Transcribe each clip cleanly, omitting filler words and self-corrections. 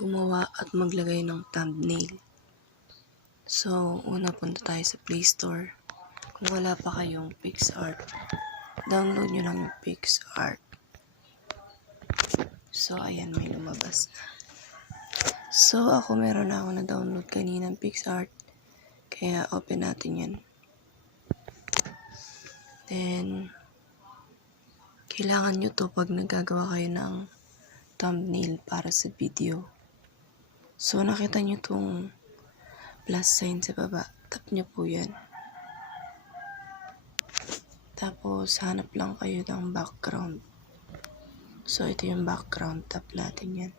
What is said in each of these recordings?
gumawa at maglagay ng thumbnail. So, una punta tayo sa Play Store. Kung wala pa kayong PicsArt, download nyo lang yung PicsArt. So, ayan, may lumabas na. So, ako meron na ako na-download kaninang PicsArt. Kaya, open natin yan. Then, kailangan nyo to pag nagagawa kayo ng thumbnail para sa video. So, nakita nyo tong plus sign sa baba. Tap nyo po yan. Tapos, hanap lang kayo ng background. So, ito yung background. Tap natin yan.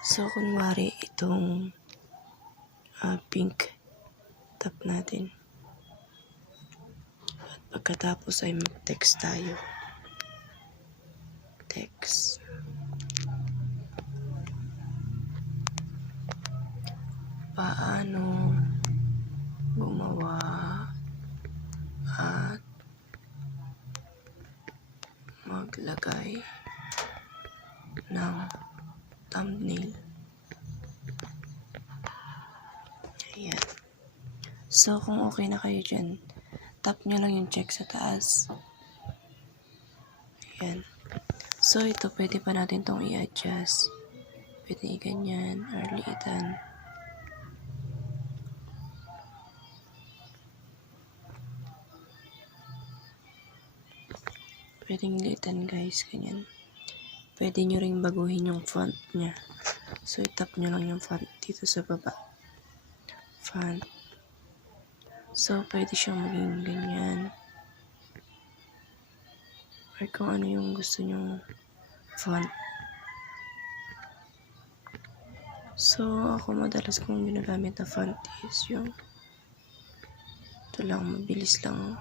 So, kunwari, itong pink. Tap natin. At pagkatapos ay mag-text tayo. Text. Paano gumawa at maglagay ng thumbnail. Ayan. So, kung okay na kayo dyan, tap nyo lang yung check sa taas. Ayan. So, ito pwede pa natin tong i-adjust. Pwede ganyan or liitan. Pwedeng liitan guys, ganyan. Pwede nyo ring baguhin yung font nya. So, itap nyo lang yung font dito sa baba. Font. So, pwede siyang maging ganyan. Or kung ano yung gusto nyong font. So, ako madalas kong ginagamit na font is yung ito lang, mabilis lang.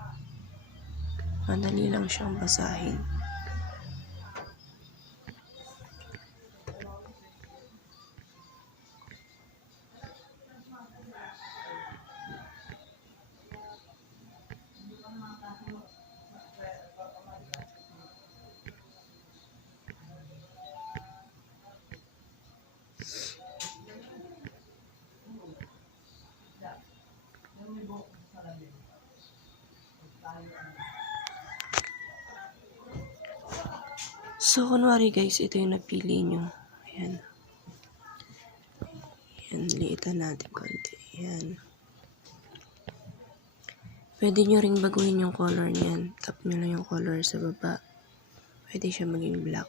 Madali lang siyang basahin. So, kunwari guys, ito yung napili nyo. Ayan. Ayan, liitan natin konti. Ayan. Pwede nyo ring baguhin yung color niyan. Tap nyo lang yung color sa baba. Pwede siya maging black.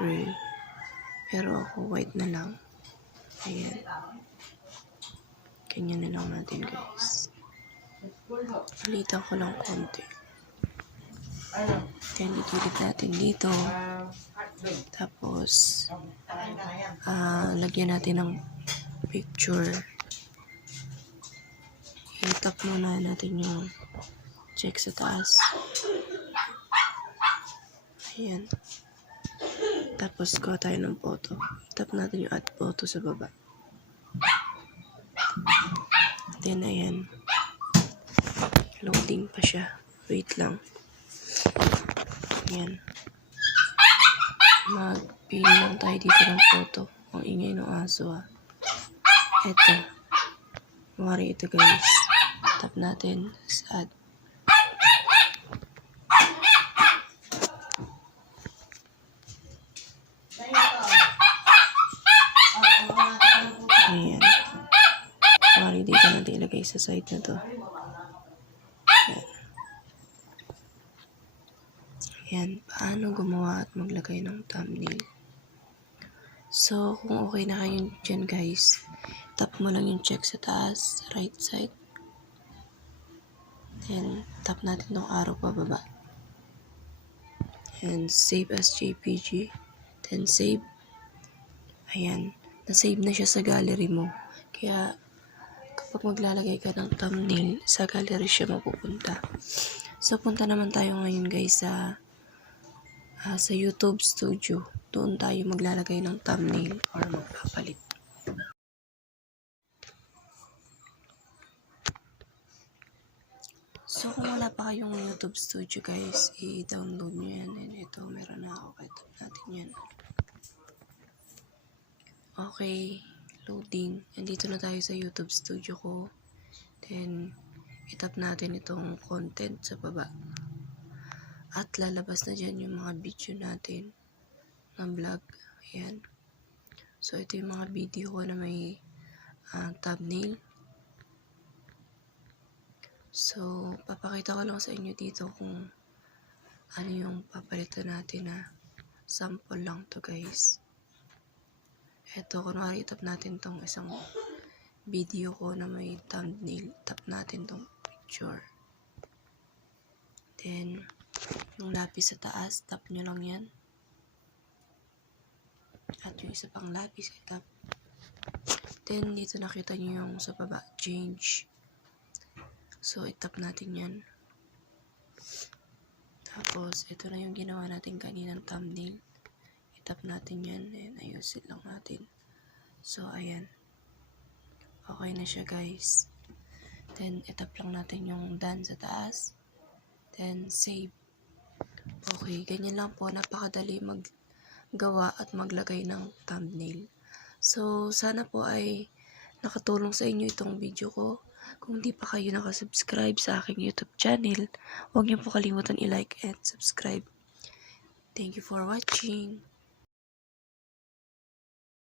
Gray. Pero ako white na lang. Ayan. Ganyan na lang natin guys. Liitan ko lang konti. Then, ikilip natin dito. Tapos, lagyan natin ng picture. I-tap muna natin yung check sa taas. Ayan. Tapos, kuha tayo ng photo. I-tap natin yung add photo sa baba. Then, ayan. Loading pa siya. Wait lang. Ayan. Magpili lang tayo dito ng photo. Ang ingay ng aso Ito. Mawari ito guys. Tap natin. Add. Ayan. Mawari dito natin ilagay sa side na to. Ayan. Ayan, paano gumawa at maglagay ng thumbnail. So, kung okay na kayo dyan guys, tap mo lang yung check sa taas, right side. Then, tap natin tong arrow pababa. And save as JPG. Then, save. Ayan, na-save na siya sa gallery mo. Kaya, kapag maglalagay ka ng thumbnail, sa gallery siya mapupunta. So, punta naman tayo ngayon guys sa YouTube Studio. Doon tayo maglalagay ng thumbnail or magpapalit. So, kung wala pa kayong YouTube Studio guys, i-download nyo yan. And ito, meron na ako. Tap natin yan. Okay, loading. Andito na tayo sa YouTube Studio ko. Then, itap natin itong content sa baba. At lalabas na dyan yung mga video natin na vlog. Ayan. So, ito yung mga video ko na may thumbnail. So, papakita ko lang sa inyo dito kung ano yung papalitan natin na sample lang to guys. Ito, kunwari itap natin tong isang video ko na may thumbnail. Tap natin tong picture. Then, yung lapis sa taas, tap nyo lang yan. At yung isa pang lapis, itap. Then, dito nakita nyo yung sa baba, change. So, itap natin yan. Tapos, ito na yung ginawa natin kaninang thumbnail. Itap natin yan. And ayusin lang natin. So, ayan. Okay na siya, guys. Then, itap lang natin yung done sa taas. Then, save. Okay, ganyan lang po. Napakadali maggawa at maglagay ng thumbnail. So, sana po ay nakatulong sa inyo itong video ko. Kung di pa kayo nakasubscribe sa aking YouTube channel, huwag niyo po kalimutan i-like and subscribe. Thank you for watching.